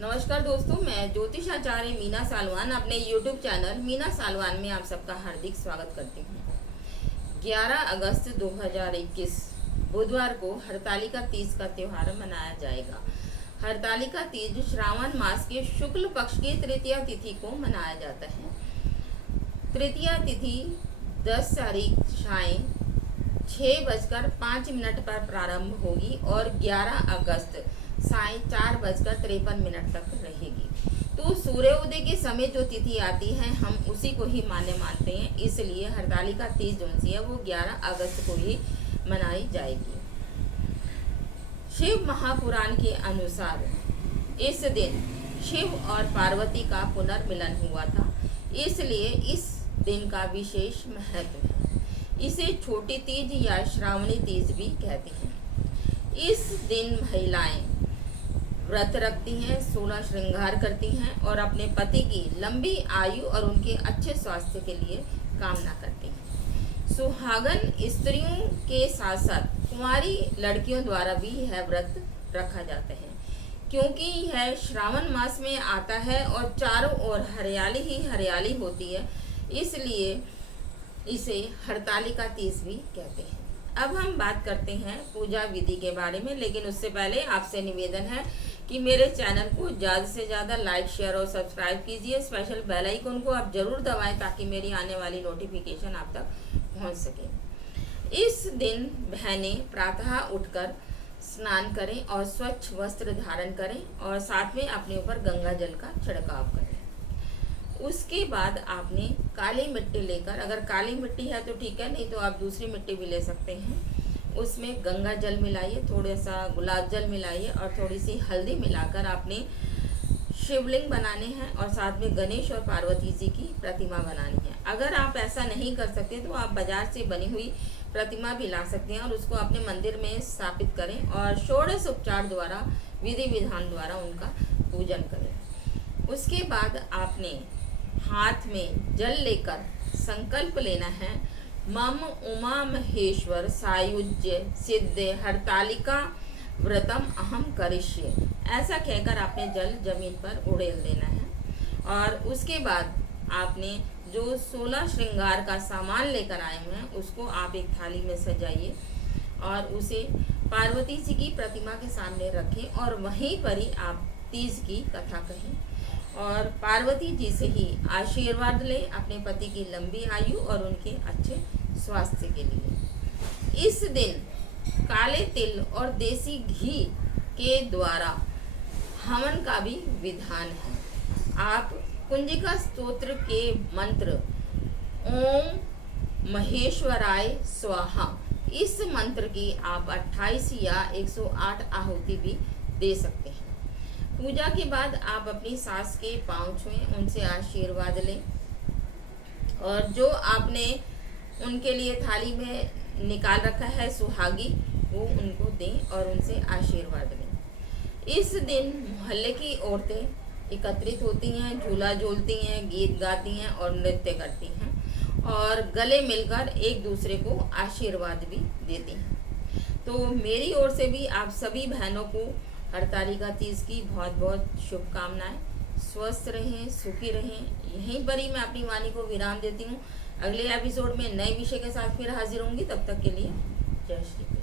नमस्कार दोस्तों, मैं ज्योतिषाचार्य मीना सालवान अपने YouTube चैनल मीना सालवान में आप सबका हार्दिक स्वागत करती हूँ। 11 अगस्त 2021 बुधवार को हरतालिका तीज का त्यौहार मनाया जाएगा। हरतालिका तीज श्रावण मास के शुक्ल पक्ष की तृतीया तिथि को मनाया जाता है। तृतीया तिथि 10 तारीख साय 6:05 पर प्रारंभ होगी और 11 अगस्त साय 4:53 तक रहेगी। तो सूर्योदय के समय जो तिथि आती है हम उसी को ही मान्य मानते हैं, इसलिए हरतालिका तीज जो है वो 11 अगस्त को ही मनाई जाएगी। शिव महापुराण के अनुसार इस दिन शिव और पार्वती का पुनर्मिलन हुआ था, इसलिए इस दिन का विशेष महत्व है। इसे छोटी तीज या श्रावणी तीज भी कहते हैं। इस दिन महिलाएं व्रत रखती हैं, 16 श्रृंगार करती हैं और अपने पति की लंबी आयु और उनके अच्छे स्वास्थ्य के लिए कामना करती हैं। सुहागन स्त्रियों के साथ साथ कुंवारी लड़कियों द्वारा भी यह व्रत रखा जाता है, क्योंकि यह श्रावण मास में आता है और चारों ओर हरियाली ही हरियाली होती है, इसलिए इसे हरतालिका तीज भी कहते हैं। अब हम बात करते हैं पूजा विधि के बारे में, लेकिन उससे पहले आपसे निवेदन है कि मेरे चैनल को ज़्यादा से ज़्यादा लाइक, शेयर और सब्सक्राइब कीजिए। स्पेशल बेल आइकन को आप ज़रूर दबाएं ताकि मेरी आने वाली नोटिफिकेशन आप तक पहुंच सके। इस दिन बहनें प्रातः उठकर स्नान करें और स्वच्छ वस्त्र धारण करें और साथ में अपने ऊपर गंगा जल का छिड़काव करें। उसके बाद आपने काली मिट्टी लेकर, अगर काली मिट्टी है तो ठीक है, नहीं तो आप दूसरी मिट्टी भी ले सकते हैं। उसमें गंगा जल मिलाइए, थोड़ा सा गुलाब जल मिलाइए और थोड़ी सी हल्दी मिलाकर आपने शिवलिंग बनाने हैं और साथ में गणेश और पार्वती जी की प्रतिमा बनानी है। अगर आप ऐसा नहीं कर सकते तो आप बाजार से बनी हुई प्रतिमा भी ला सकते हैं और उसको अपने मंदिर में स्थापित करें और षोडश उपचार द्वारा, विधि विधान द्वारा उनका पूजन करें। उसके बाद आपने हाथ में जल लेकर संकल्प लेना है, मम उमा महेश्वर सायुज्य सिद्धे हरतालिका व्रतम अहम करिष्ये। ऐसा कहकर आपने जल जमीन पर उड़ेल देना है और उसके बाद आपने जो 16 श्रृंगार का सामान लेकर आए हुए हैं उसको आप एक थाली में सजाइए और उसे पार्वती जी की प्रतिमा के सामने रखें और वहीं पर ही आप तीज की कथा कहें और पार्वती जी से ही आशीर्वाद लें अपने पति की लंबी आयु और उनके अच्छे स्वास्थ्य के लिए। इस दिन काले तिल और देसी घी के द्वारा हवन का भी विधान है। आप कुंजिका स्तोत्र के मंत्र ओम महेश्वराय स्वाहा, इस मंत्र की आप 28 या 108 आहुति भी दे सकते हैं। पूजा के बाद आप अपनी सास के पांव छुएं, उनसे आशीर्वाद लें और जो आपने उनके लिए थाली में निकाल रखा है सुहागी, वो उनको दें और उनसे आशीर्वाद लें। इस दिन मोहल्ले की औरतें एकत्रित होती हैं, झूला झूलती हैं, गीत गाती हैं और नृत्य करती हैं और गले मिलकर एक दूसरे को आशीर्वाद भी देती हैं। तो मेरी ओर से भी आप सभी बहनों को हरतालिका तीज की बहुत बहुत शुभकामनाएं। स्वस्थ रहें, सुखी रहें। यहीं पर ही मैं अपनी वाणी को विराम देती हूँ। अगले एपिसोड में नए विषय के साथ फिर हाजिर होंगी। तब तक के लिए जय श्री कृष्ण।